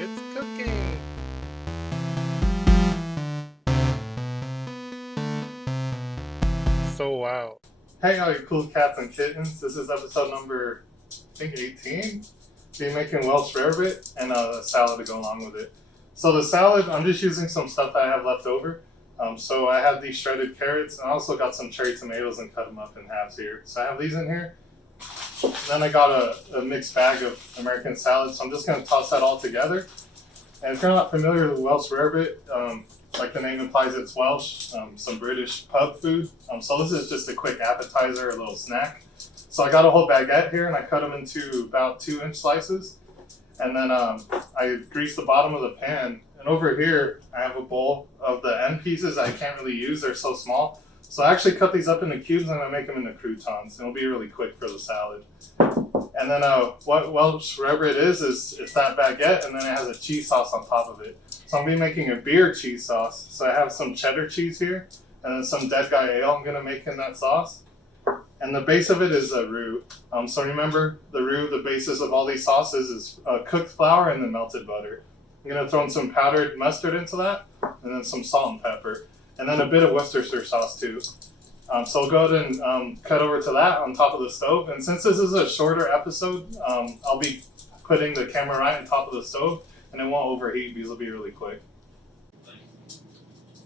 It's cooking! So wow. Hey all you cool cats and kittens, this is episode number, I think 18. Be making Welsh Rarebit and a salad to go along with it. So the salad, I'm just using some stuff that I have left over. So I have these shredded carrots and I also got some cherry tomatoes and cut them up in halves here. So I have these in here. And then I got a mixed bag of American salad, so I'm just going to toss that all together. And if you're not familiar with Welsh Rarebit, like the name implies, it's Welsh, some British pub food. So this is just a quick appetizer, a little snack. So I got a whole baguette here and I cut them into about 2-inch slices. And then I grease the bottom of the pan. And over here, I have a bowl of the end pieces I can't really use. They're so small. So I actually cut these up into cubes and I make them into croutons. It'll be really quick for the salad. And then what Welsh Rarebit is it's that baguette and then it has a cheese sauce on top of it. So I'm going to be making a beer cheese sauce. So I have some cheddar cheese here and then some dead guy ale I'm going to make in that sauce. And the base of it is a roux. So remember, the roux, the basis of all these sauces is cooked flour and then melted butter. I'm going to throw in some powdered mustard into that and then some salt and pepper. And then a bit of Worcestershire sauce too. So I'll go ahead and cut over to that on top of the stove. And since this is a shorter episode, I'll be putting the camera right on top of the stove and it won't overheat because it'll be really quick.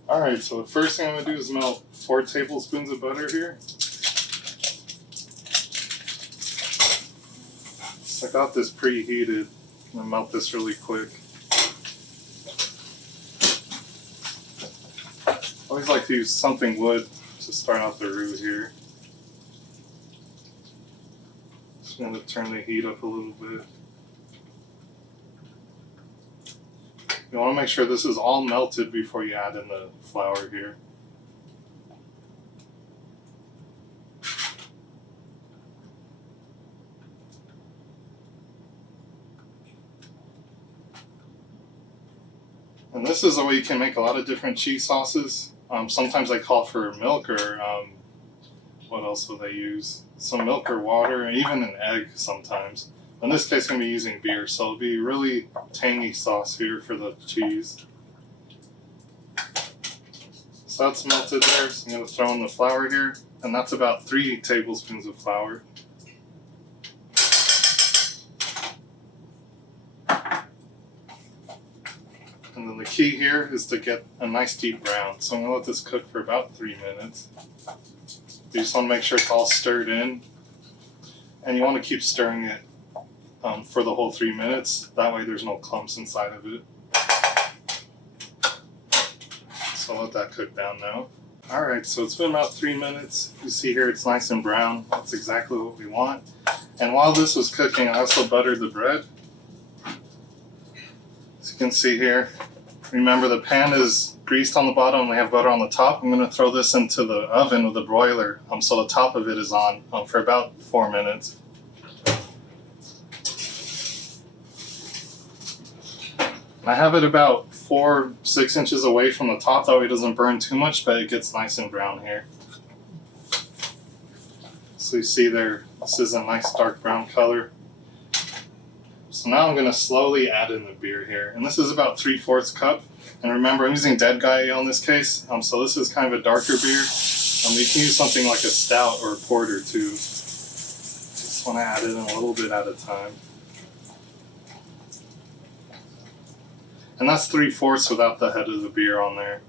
Alright, so the first thing I'm going to do is melt 4 tablespoons of butter here. So I got this preheated. I'm going to melt this really quick. I always like to use something wood to start out the roux here. Just going to turn the heat up a little bit. You want to make sure this is all melted before you add in the flour here. And this is a way you can make a lot of different cheese sauces. Sometimes they call for milk or what else will they use? Some milk or water, and even an egg sometimes. In this case, I'm going to be using beer, so it'll be really tangy sauce here for the cheese. So that's melted there, so I'm going to throw in the flour here, and that's about 3 tablespoons of flour. And then the key here is to get a nice deep brown. So I'm going to let this cook for about 3 minutes. You just want to make sure it's all stirred in. And you want to keep stirring it for the whole 3 minutes. That way there's no clumps inside of it. So I'll let that cook down now. Alright, so it's been about 3 minutes. You see here it's nice and brown. That's exactly what we want. And while this was cooking, I also buttered the bread. As you can see here, remember the pan is greased on the bottom and we have butter on the top. I'm going to throw this into the oven with the broiler so the top of it is on for about 4 minutes. I have it about 4-6 inches away from the top, that way it doesn't burn too much, but it gets nice and brown here. So you see there, this is a nice dark brown color. So now I'm going to slowly add in the beer here. And this is about 3/4 cup. And remember, I'm using dead guy ale in this case. So this is kind of a darker beer. You can use something like a stout or a porter too. Just want to add it in a little bit at a time. And that's 3/4 without the head of the beer on there.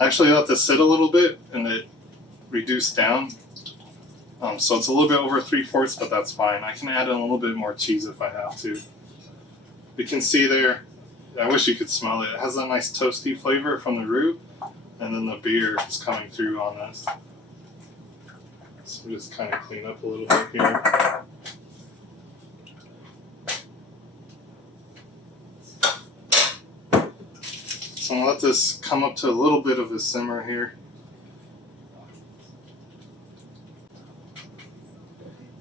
I actually let this sit a little bit and it reduced down. So it's a little bit over 3/4, but that's fine. I can add in a little bit more cheese if I have to. You can see there, I wish you could smell it. It has that nice toasty flavor from the roux, and then the beer is coming through on this. So just kind of clean up a little bit here. So I'm going to let this come up to a little bit of a simmer here.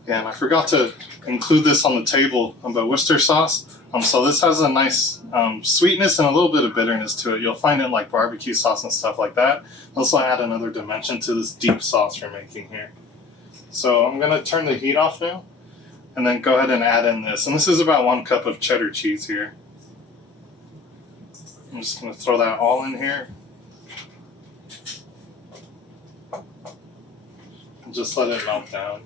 Yeah, and I forgot to include this on the table, but Worcester sauce. So this has a nice sweetness and a little bit of bitterness to it. You'll find it in like barbecue sauce and stuff like that. Also add another dimension to this deep sauce you're making here. So I'm going to turn the heat off now and then go ahead and add in this. And this is about 1 cup of cheddar cheese here. I'm just going to throw that all in here. And just let it melt down.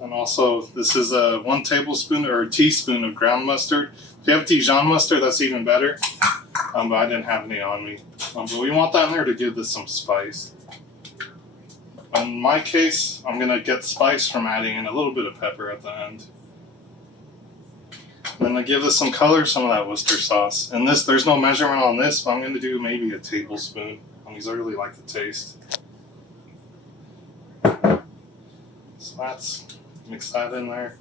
And also, this is a 1 tablespoon or a teaspoon of ground mustard. If you have Dijon mustard, that's even better. But I didn't have any on me. But we want that in there to give this some spice. In my case, I'm going to get spice from adding in a little bit of pepper at the end. And then to give this some color, some of that Worcester sauce. And this, there's no measurement on this, but I'm going to do maybe a tablespoon. Because I really like the taste. So that's, mix that in there.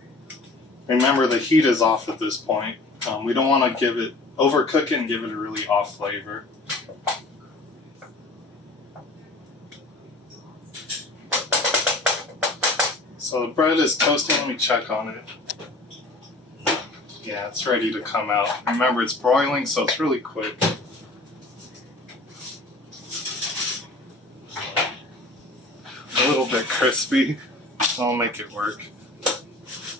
Remember, the heat is off at this point. We don't want to give it, overcook it and give it a really off flavor. So the bread is toasting. Let me check on it. Yeah, it's ready to come out. Remember, it's broiling, so it's really quick. A little bit crispy, so I'll make it work.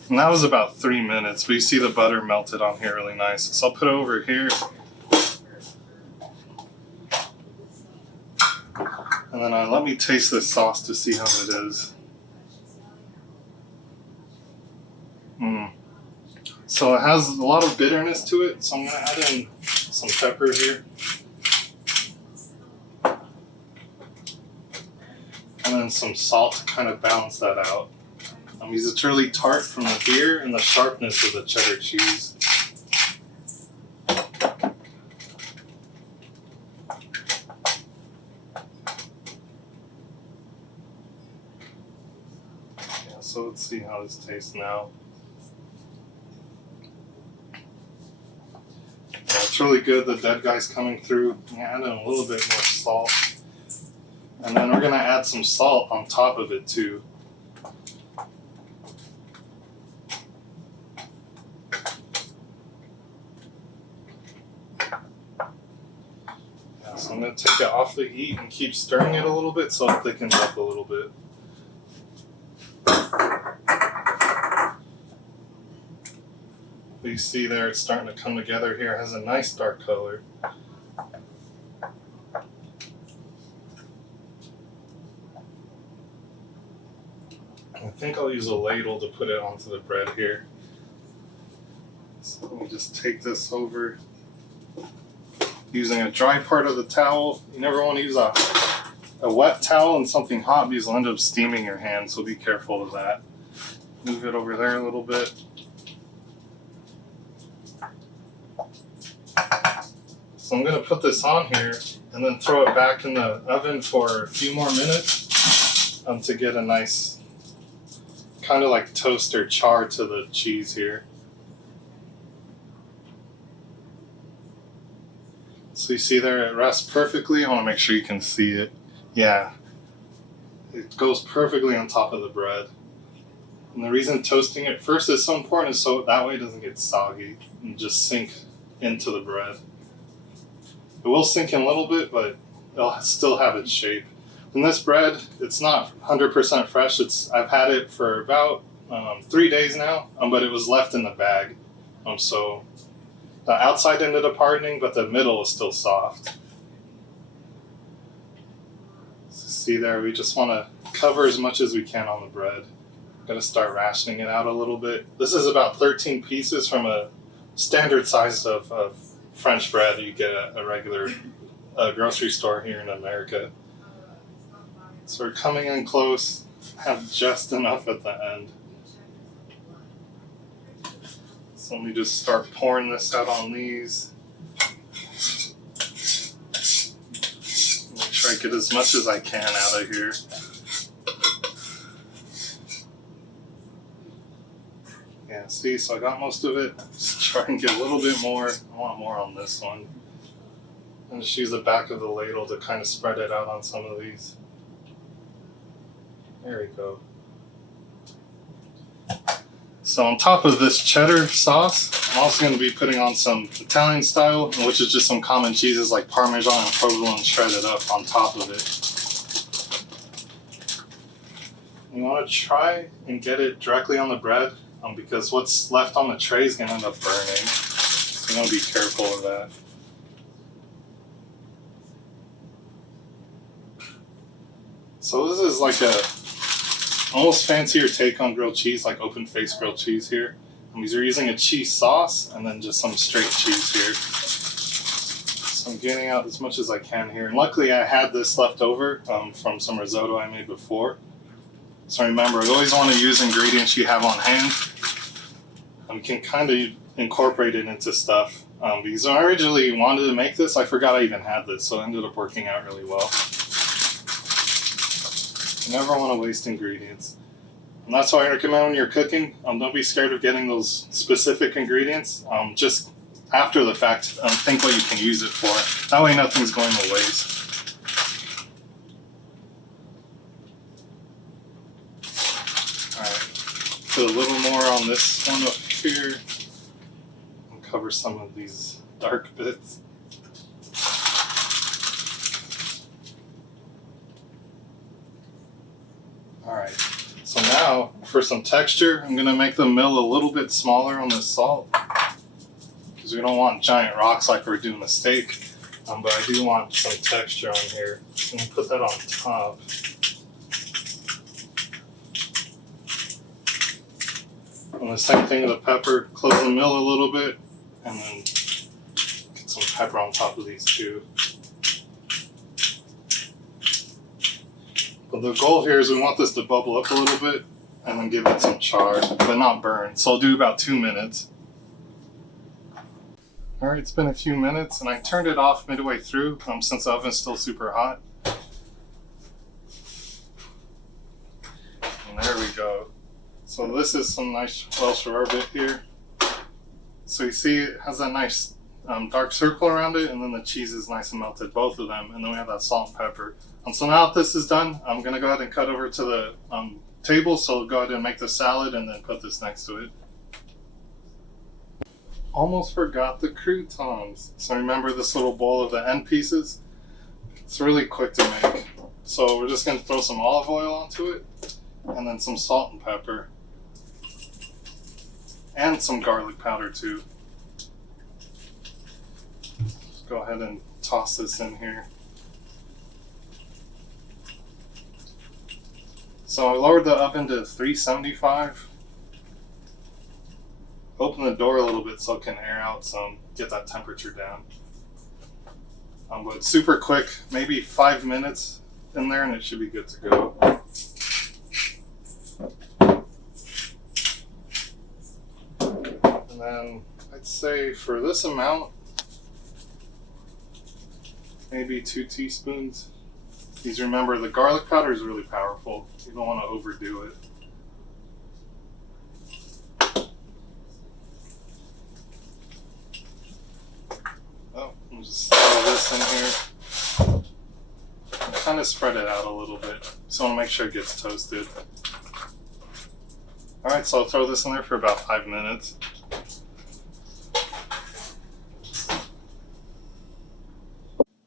And that was about 3 minutes, but you see the butter melted on here really nice. So I'll put it over here. And then let me taste this sauce to see how it is. So it has a lot of bitterness to it, so I'm going to add in some pepper here. And then some salt to kind of balance that out. Because it's really tart from the beer and the sharpness of the cheddar cheese. Yeah, so let's see how this tastes now. It's really good. The dead guy's coming through. Add in a little bit more salt. And then we're going to add some salt on top of it too. Yeah, so I'm going to take it off the heat and keep stirring it a little bit so it thickens up a little bit. You see there, it's starting to come together here. It has a nice dark color. I think I'll use a ladle to put it onto the bread here. So let me just take this over. Using a dry part of the towel. You never want to use a wet towel and something hot because you'll end up steaming your hand, so be careful of that. Move it over there a little bit. So I'm going to put this on here and then throw it back in the oven for a few more minutes to get a nice kind of like toast or char to the cheese here. So you see there, it rests perfectly. I want to make sure you can see it. Yeah, it goes perfectly on top of the bread. And the reason toasting it first is so important is so that way it doesn't get soggy and just sink into the bread. It will sink in a little bit, but it'll still have its shape. And this bread, it's not 100% fresh. I've had it for about 3 days now, but it was left in the bag. So the outside ended up hardening, but the middle is still soft. See there, we just want to cover as much as we can on the bread. Got to start rationing it out a little bit. This is about 13 pieces from a standard size of French bread you get at a regular grocery store here in America. So we're coming in close, have just enough at the end. So let me just start pouring this out on these. Make sure I get as much as I can out of here. Yeah, see, so I got most of it. Just try and get a little bit more. I want more on this one. And just use the back of the ladle to kind of spread it out on some of these. There we go. So on top of this cheddar sauce, I'm also going to be putting on some Italian style, which is just some common cheeses like Parmesan and provolone shredded up on top of it. You want to try and get it directly on the bread. because what's left on the tray is going to end up burning. So you want to be careful of that. So this is like a almost fancier take on grilled cheese, like open face grilled cheese here. These are using a cheese sauce and then just some straight cheese here. So I'm getting out as much as I can here. And luckily I had this left over from some risotto I made before. So remember, you always want to use ingredients you have on hand. You can kind of incorporate it into stuff. Because I originally wanted to make this, I forgot I even had this, so it ended up working out really well. You never want to waste ingredients. And that's why I recommend when you're cooking, don't be scared of getting those specific ingredients. Just after the fact, think what you can use it for. That way nothing's going to waste. Alright, put a little more on this one up here. And cover some of these dark bits. Alright. So now, for some texture, I'm going to make the mill a little bit smaller on the salt. Because we don't want giant rocks like we're doing a steak. But I do want some texture on here. I'm going to put that on top. And the same thing with the pepper. Close the mill a little bit. And then get some pepper on top of these too. But the goal here is we want this to bubble up a little bit and then give it some char, but not burn. So I'll do about 2 minutes. Alright, it's been a few minutes and I turned it off midway through since the oven's still super hot. And there we go. So this is some nice Welsh Rarebit here. So you see it has that nice dark circle around it, and then the cheese is nice and melted, both of them, and then we have that salt and pepper. So now that this is done, I'm going to go ahead and cut over to the table, so I'll go ahead and make the salad and then put this next to it. Almost forgot the croutons. So remember this little bowl of the end pieces? It's really quick to make. So we're just going to throw some olive oil onto it, and then some salt and pepper, and some garlic powder too. Go ahead and toss this in here. So I lowered the oven to 375. Open the door a little bit so it can air out some, get that temperature down. But it's super quick, maybe 5 minutes in there and it should be good to go. And then I'd say for this amount, maybe 2 teaspoons. Please remember the garlic powder is really powerful. You don't want to overdo it. Oh, I'll just throw this in here. And kind of spread it out a little bit. Just want to make sure it gets toasted. Alright, so I'll throw this in there for about 5 minutes.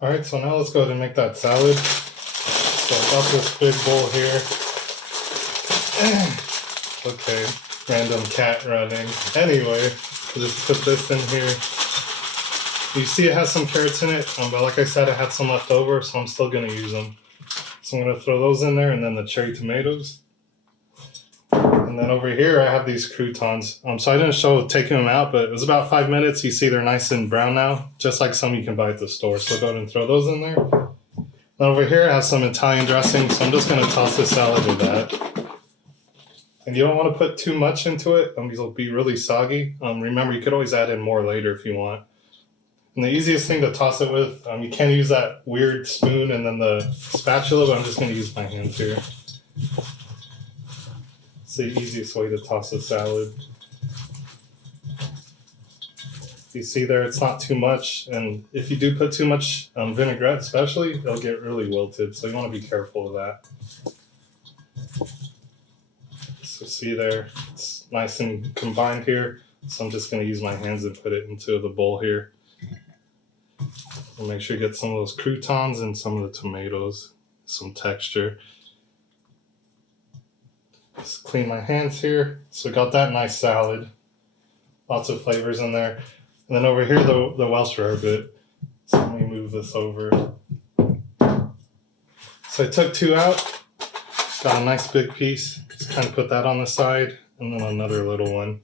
Alright, so now let's go ahead and make that salad. So I've got this big bowl here. Okay, random cat running. Anyway, I'll just put this in here. You see it has some carrots in it, but like I said, I had some left over, so I'm still going to use them. So I'm going to throw those in there, and then the cherry tomatoes. And then over here, I have these croutons. So I didn't show taking them out, but it was about 5 minutes. You see they're nice and brown now, just like some you can buy at the store. So go ahead and throw those in there. And over here, I have some Italian dressing, so I'm just going to toss the salad with that. And you don't want to put too much into it, because it'll be really soggy. Remember, you could always add in more later if you want. And the easiest thing to toss it with, you can use that weird spoon and then the spatula, but I'm just going to use my hands here. It's the easiest way to toss a salad. You see there, it's not too much, and if you do put too much vinaigrette especially, it'll get really wilted, so you want to be careful of that. So see there, it's nice and combined here, so I'm just going to use my hands and put it into the bowl here. And make sure you get some of those croutons and some of the tomatoes, some texture. Just clean my hands here. So got that nice salad. Lots of flavors in there. And then over here, the Welsh Rarebit. So let me move this over. So I took 2 out. Got a nice big piece. Just kind of put that on the side. And then another little one.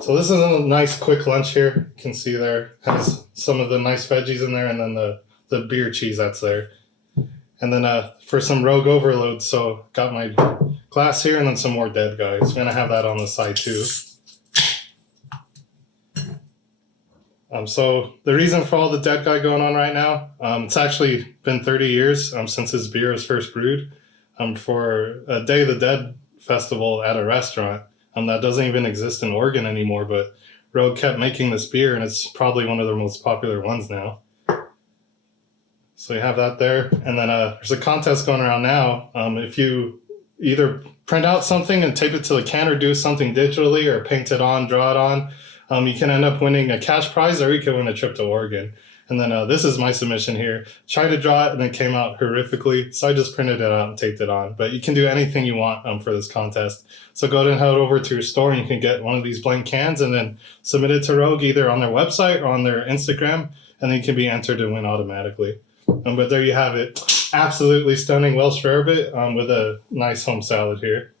So this is a nice quick lunch here. You can see there has some of the nice veggies in there, and then the beer cheese that's there. And then for some rogue overload, so got my glass here and then some more dead guys. I'm gonna have that on the side too. So the reason for all the dead guy going on right now, it's actually been 30 years since this beer was first brewed for a Day of the Dead festival at a restaurant. That doesn't even exist in Oregon anymore, but Rogue kept making this beer, and it's probably one of their most popular ones now. So you have that there, and then there's a contest going around now. If you either print out something and tape it to the can, or do something digitally, or paint it on, draw it on, you can end up winning a cash prize, or you can win a trip to Oregon. And then this is my submission here. Tried to draw it and it came out horrifically, so I just printed it out and taped it on. But you can do anything you want for this contest. So go ahead and head over to your store and you can get one of these blank cans and then submit it to Rogue either on their website or on their Instagram, and then you can be entered to win automatically. But there you have it. Absolutely stunning Welsh Rarebit with a nice home salad here.